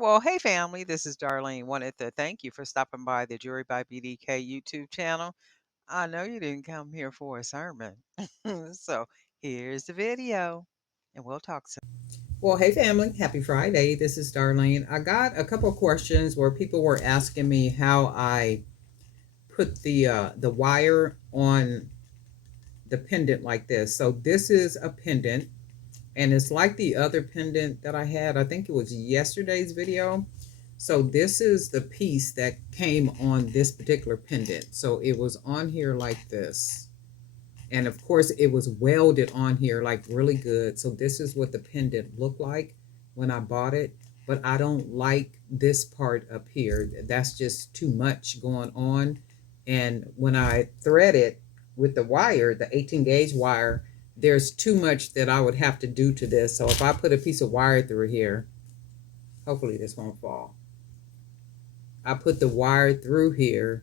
Well, hey family, this is Darlene. Wanted to thank you for stopping by the Jury by BDK YouTube channel. I know you didn't come here for a sermon. So here's the video and we'll talk soon. Well, hey family, happy Friday. This is Darlene. I got a couple of questions where people were asking me how I put the wire on the pendant like this. So this is a pendant and it's like the other pendant that I had. I think it was yesterday's video. So this is the piece that came on this particular pendant. So it was on here like this. And of course it was welded on here like really good. So this is what the pendant looked like when I bought it. But I don't like this part up here. That's just too much going on. And when I thread it with the wire, the 18 gauge wire, there's too much that I would have to do to this. So if I put a piece of wire through here, hopefully this won't fall. I put the wire through here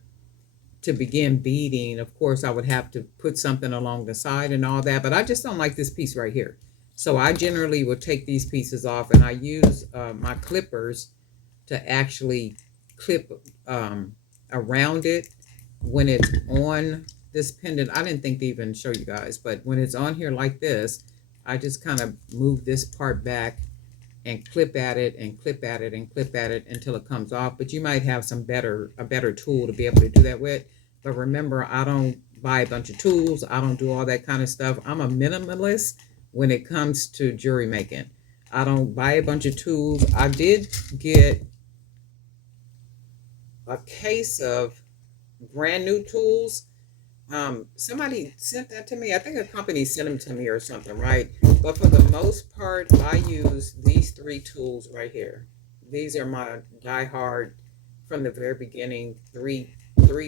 to begin beading. Of course, I would have to put something along the side and all that, but I just don't like this piece right here. So I generally will take these pieces off, and I use my clippers to actually clip around it when it's on this pendant. I didn't think to even show you guys, but when it's on here like this, I just kind of move this part back and clip at it and clip at it and clip at it until it comes off. But you might have a better tool to be able to do that with. But remember, I don't buy a bunch of tools. I don't do all that kind of stuff. I'm a minimalist when it comes to jewelry making. I don't buy a bunch of tools. I did get a case of brand new tools. Somebody sent that to me. I think a company sent them to me or something, right? But for the most part, I use these three tools right here. These are my die-hard from the very beginning three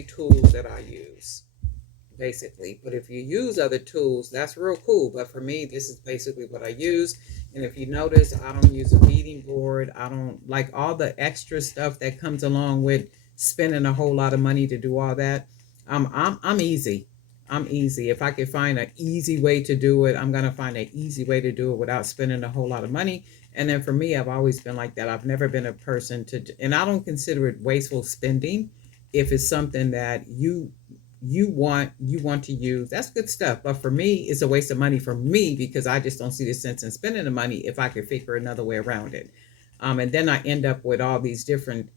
tools that I use basically. But if you use other tools, that's real cool. But for me, this is basically what I use. And if you notice, I don't use a beading board. I don't like all the extra stuff that comes along with spending a whole lot of money to do all that. I'm easy. I'm easy. If I could find an easy way to do it, I'm gonna find an easy way to do it without spending a whole lot of money. And then for me, I've always been like that. I've never been a person to, and I don't consider it wasteful spending if it's something that you want to use. That's good stuff. But for me, it's a waste of money for me because I just don't see the sense in spending the money if I could figure another way around it. And then I end up with all these different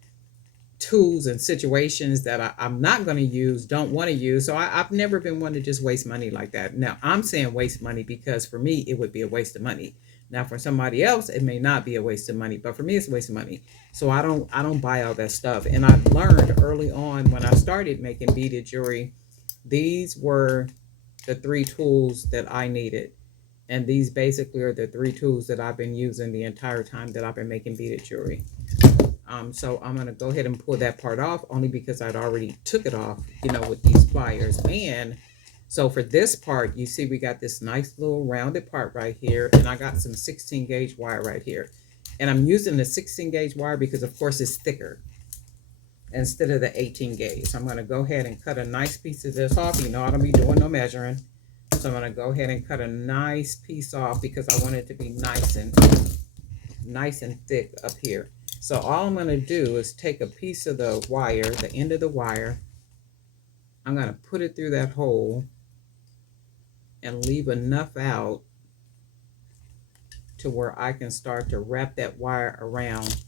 tools and situations that I'm not going to use, don't want to use. So I've never been one to just waste money like that. Now I'm saying waste money because for me it would be a waste of money. Now for somebody else it may not be a waste of money, but for me it's a waste of money. So I don't buy all that stuff. And I learned early on when I started making beaded jewelry, these were the three tools that I needed. And these basically are the three tools that I've been using the entire time that I've been making beaded jewelry. So I'm going to go ahead and pull that part off only because I'd already took it off, with these pliers. And so for this part, you see we got this nice little rounded part right here. And I got some 16 gauge wire right here. And I'm using the 16 gauge wire because of course it's thicker instead of the 18 gauge. So I'm going to go ahead and cut a nice piece of this off. I don't be doing no measuring. So I'm going to go ahead and cut a nice piece off because I want it to be nice and thick up here. So all I'm going to do is take a piece of the wire, the end of the wire. I'm going to put it through that hole and leave enough out to where I can start to wrap that wire around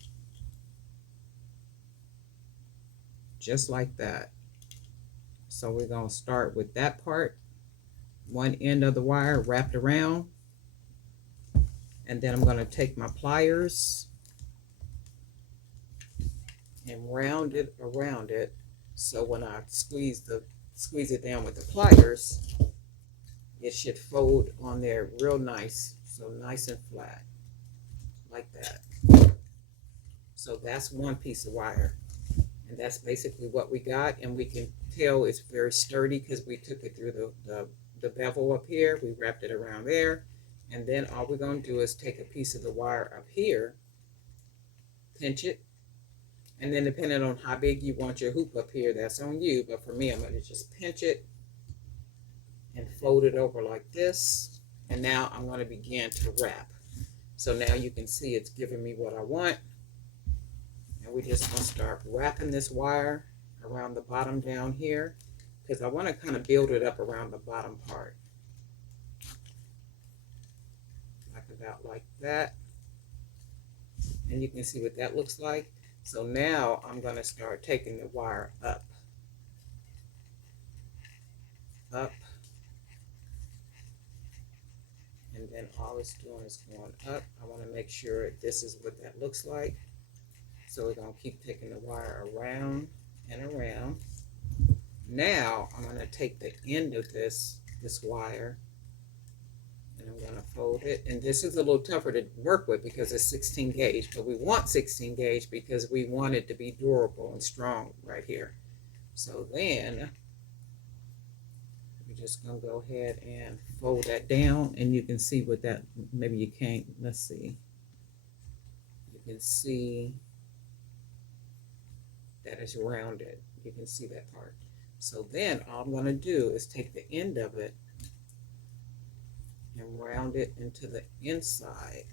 just like that. So we're going to start with that part, one end of the wire wrapped around. And then I'm going to take my pliers and round it around it. So when I squeeze it down with the pliers, it should fold on there real nice. So nice and flat like that. So that's one piece of wire. And that's basically what we got. And we can tell it's very sturdy because we took it through the bevel up here. We wrapped it around there. And then all we're going to do is take a piece of the wire up here, pinch it, and then depending on how big you want your hoop up here, that's on you. But for me, I'm going to just pinch it and fold it over like this. And now I'm going to begin to wrap. So now you can see it's giving me what I want. we're just going to start wrapping this wire around the bottom down here, because I want to kind of build it up around the bottom part. Like about like that. And you can see what that looks like. So now I'm going to start taking the wire up, up, and then all it's doing is going up. I want to make sure this is what that looks like. So we're going to keep taking the wire around and around. Now I'm going to take the end of this wire, and I'm going to fold it. And this is a little tougher to work with because it's 16 gauge, but we want 16 gauge because we want it to be durable and strong right here. So then we're just going to go ahead and fold that down, and you can see what that, maybe you can't, let's see. You can see that is rounded. You can see that part. So then all I'm going to do is take the end of it and round it into the inside,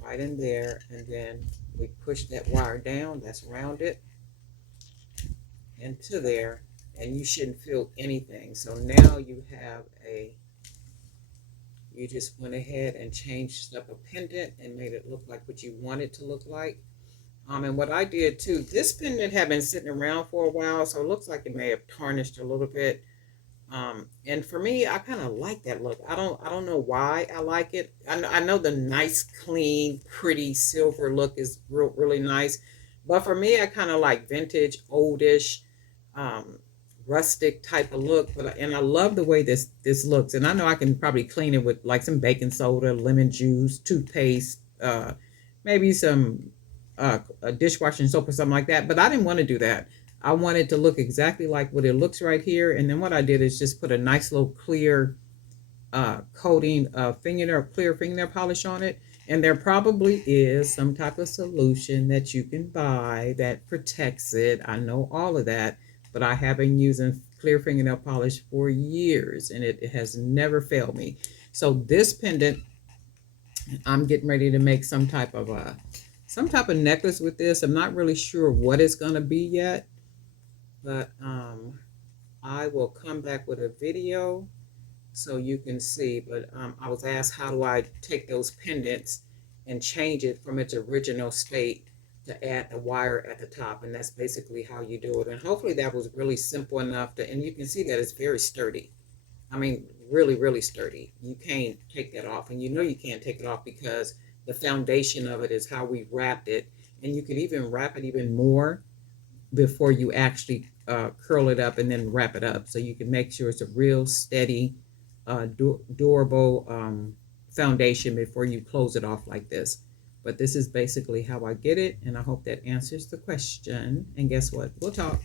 right in there, and then we push that wire down that's rounded into there, and you shouldn't feel anything. So now you have you just went ahead and changed up a pendant and made it look like what you want it to look like. And what I did too, this pendant had been sitting around for a while, so it looks like it may have tarnished a little bit. And for me, I kind of like that look. I don't know why I like it. I know the nice, clean, pretty silver look is really nice, but for me, I kind of like vintage, oldish, um, rustic type of look. And I love the way this looks. And I know I can probably clean it with like some baking soda, lemon juice, toothpaste, maybe some a dishwashing soap or something like that. But I didn't want to do that. I wanted to look exactly like what it looks right here. And then what I did is just put a nice little clear coating of clear fingernail polish on it. And there probably is some type of solution that you can buy that protects it. I know all of that, but I have been using clear fingernail polish for years, and it has never failed me. So this pendant, I'm getting ready to make some type of necklace with this. I'm not really sure what it's going to be yet, but I will come back with a video so you can see. But I was asked, how do I take those pendants and change it from its original state to add the wire at the top? And that's basically how you do it. And hopefully that was really simple enough to, and you can see that it's very sturdy. I mean, really, really sturdy. You can't take that off. And you know you can't take it off because the foundation of it is how we wrapped it. And you can even wrap it even more before you actually curl it up and then wrap it up. So you can make sure it's a real steady, durable foundation before you close it off like this. But this is basically how I get it. And I hope that answers the question. And guess what? We'll talk.